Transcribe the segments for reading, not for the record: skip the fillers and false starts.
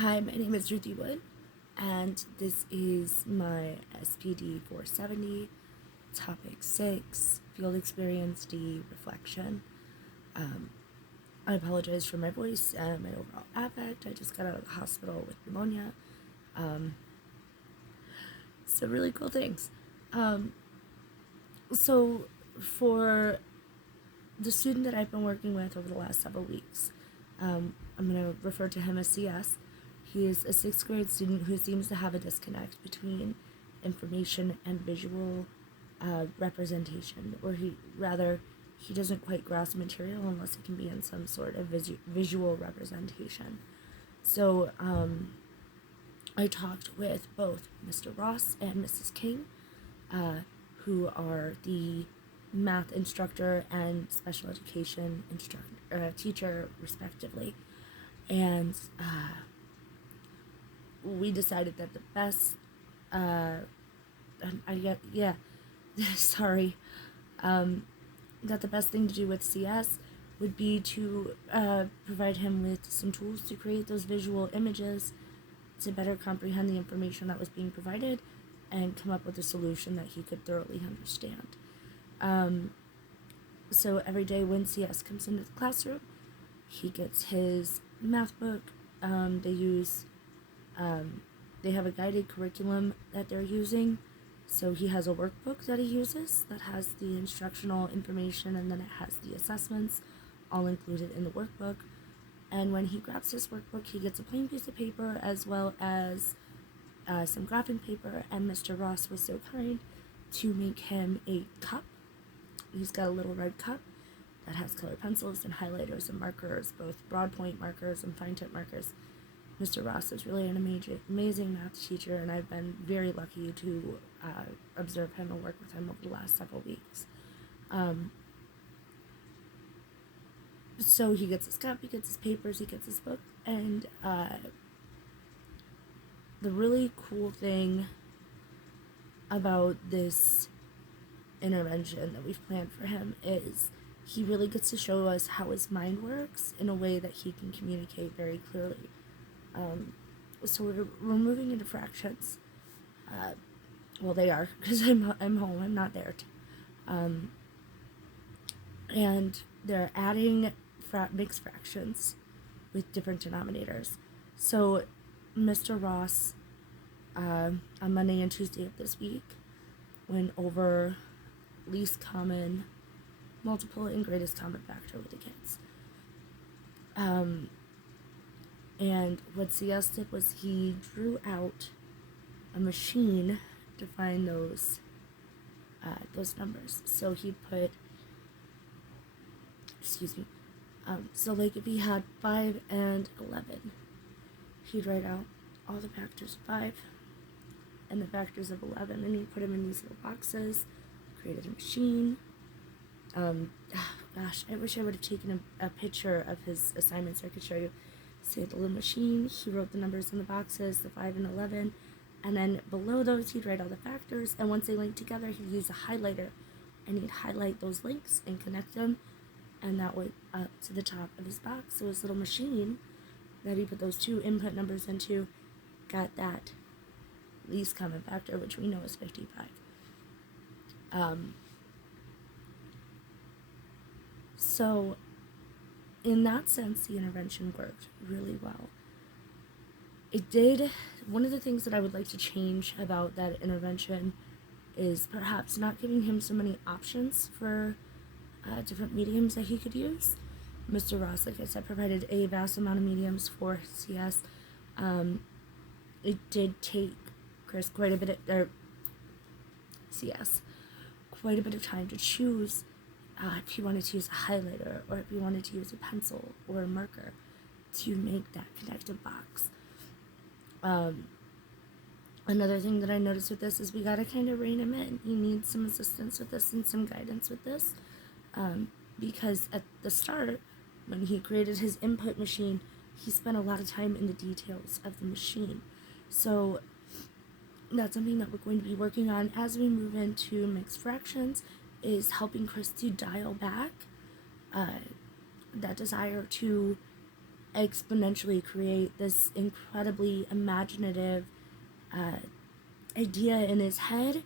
Hi, my name is Ruthie Wood, and this is my SPD 470, topic 6, field experience D, reflection. I apologize for my voice and my overall affect. I just got out of the hospital with pneumonia. So really cool things. So for the student that I've been working with over the last several weeks, I'm going to refer to him as CS. He is a 6th grade student who seems to have a disconnect between information and visual representation, or he doesn't quite grasp material unless it can be in some sort of visual representation. So I talked with both Mr. Ross and Mrs. King, who are the math instructor and special education teacher, respectively. And we decided that the best, sorry, that the best thing to do with CS would be to provide him with some tools to create those visual images to better comprehend the information that was being provided and come up with a solution that he could thoroughly understand. So every day when CS comes into the classroom, he gets his math book. They have a guided curriculum that they're using. So he has a workbook that he uses that has the instructional information, and then it has the assessments all included in the workbook. And when he grabs his workbook, he gets a plain piece of paper as well as some graphing paper, and Mr. Ross was so kind to make him a cup. He's got a little red cup that has colored pencils and highlighters and markers, both broad point markers and fine tip markers. Mr. Ross is really an amazing math teacher, and I've been very lucky to observe him and work with him over the last several weeks. So he gets his cup, he gets his papers, he gets his book, and the really cool thing about this intervention that we've planned for him is he really gets to show us how his mind works in a way that he can communicate very clearly. So we're moving into fractions. Well, they are, because I'm home, I'm not there. And they're adding mixed fractions with different denominators. So Mr. Ross, on Monday and Tuesday of this week, went over least common, multiple, and greatest common factor with the kids. And what CS did was he drew out a machine to find those numbers. So he put, so like if he had 5 and 11, he'd write out all the factors of 5 and the factors of 11, and he'd put them in these little boxes, created a machine. I wish I would have taken a picture of his assignment so I could show you. Say the little machine, he wrote the numbers in the boxes, the 5 and 11, and then below those he'd write all the factors, and once they linked together he'd use a highlighter and he'd highlight those links and connect them, and that went up to the top of his box. So his little machine that he put those two input numbers into got that least common factor, which we know is 55. So in that sense, the intervention worked really well. It did. One of the things that I would like to change about that intervention is perhaps not giving him so many options for different mediums that he could use. Mr. Ross, like I said, provided a vast amount of mediums for CS. It did take Chris quite a bit of time to choose if he wanted to use a highlighter or if he wanted to use a pencil or a marker to make that connective box. Another thing that I noticed with this is we gotta kind of rein him in. He needs some assistance with this and some guidance with this, because at the start, when he created his input machine, he spent a lot of time in the details of the machine. So that's something that we're going to be working on as we move into mixed fractions, is helping Chris to dial back that desire to exponentially create this incredibly imaginative idea in his head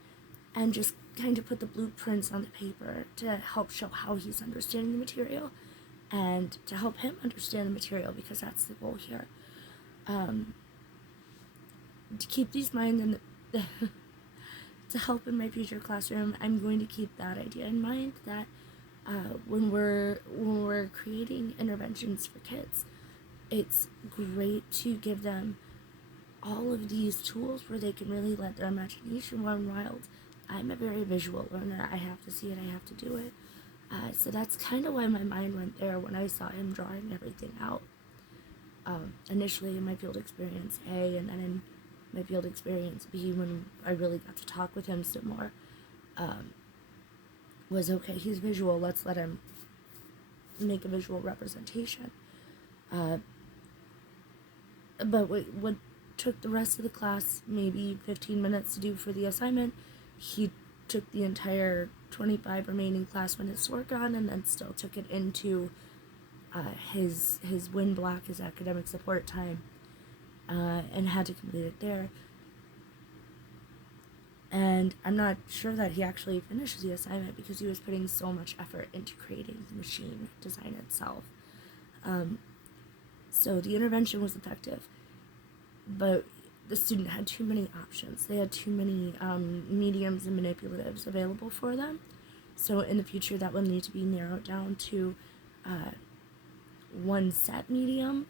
and just kind of put the blueprints on the paper to help show how he's understanding the material and to help him understand the material, because that's the goal here. To keep these minds in to help in my future classroom, I'm going to keep that idea in mind, that when we're creating interventions for kids, it's great to give them all of these tools where they can really let their imagination run wild. I'm a very visual learner. I have to see it, I have to do it. So that's kind of why my mind went there when I saw him drawing everything out. Initially in my field experience A, and then in my field experience B, when I really got to talk with him some more, was okay, he's visual, let's let him make a visual representation. But what took the rest of the class maybe 15 minutes to do for the assignment, he took the entire 25 remaining class minutes to work on, and then still took it into his win block, his academic support time, and had to complete it there. And I'm not sure that he actually finished the assignment because he was putting so much effort into creating the machine design itself. So the intervention was effective, but the student had too many options. They had too many mediums and manipulatives available for them. So in the future, that will need to be narrowed down to one set medium.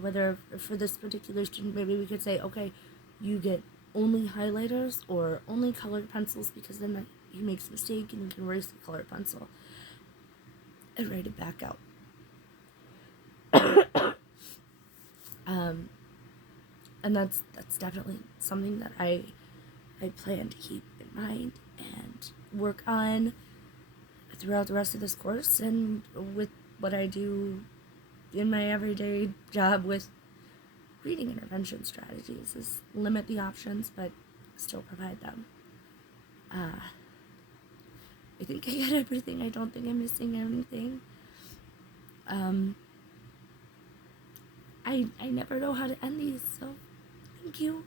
Whether for this particular student, maybe we could say, okay, you get only highlighters or only colored pencils, because then he makes a mistake and you can erase the colored pencil and write it back out. And that's definitely something that I plan to keep in mind and work on throughout the rest of this course, and with what I do in my everyday job with reading intervention strategies, is limit the options but still provide them. I think I got everything. I don't think I'm missing anything. I never know how to end these, so thank you.